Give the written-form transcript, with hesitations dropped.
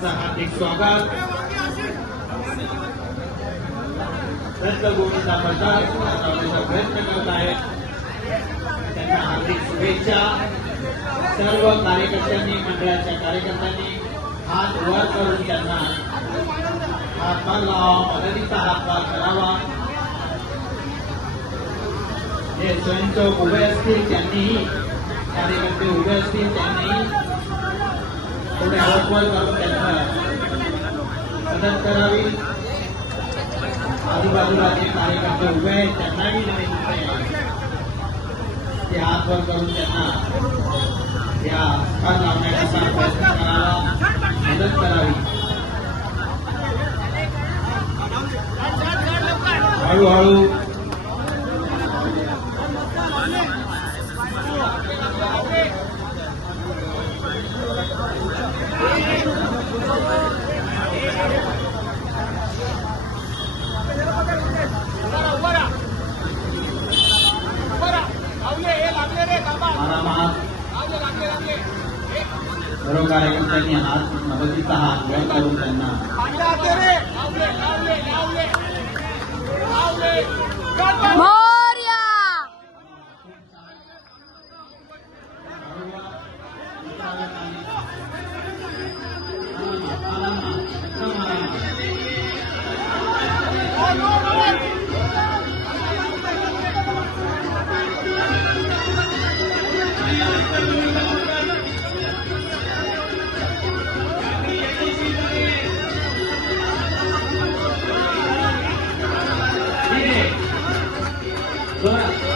त्यांचं हार्दिक स्वागत. रत्नभूमीचा मतदार लावण्याचा प्रयत्न करत आहेत. त्यांना हार्दिक शुभेच्छा. सर्व कार्यकर्त्यांनी, मंडळाच्या कार्यकर्त्यांनी हात वर करून त्यांना हातभार लावा, मदतीचा हातभार करावा. जे स्वयंसेवक उभे असतील त्यांनीही, कार्यकर्ते उभे असतील त्यांनी थोडे हात वर करून त्यांना मदत करावी. आजूबाजूला जे कार्यकर्ते उभे आहेत त्यांनाही विनंती आहे ते हात वर करून त्यांना या हात लावण्याचा प्रयत्न करावा, मदत करावी. हळूहळू सर्व कार्यकर्त्यांनी हात, मदतीचा हात वर करून त्यांना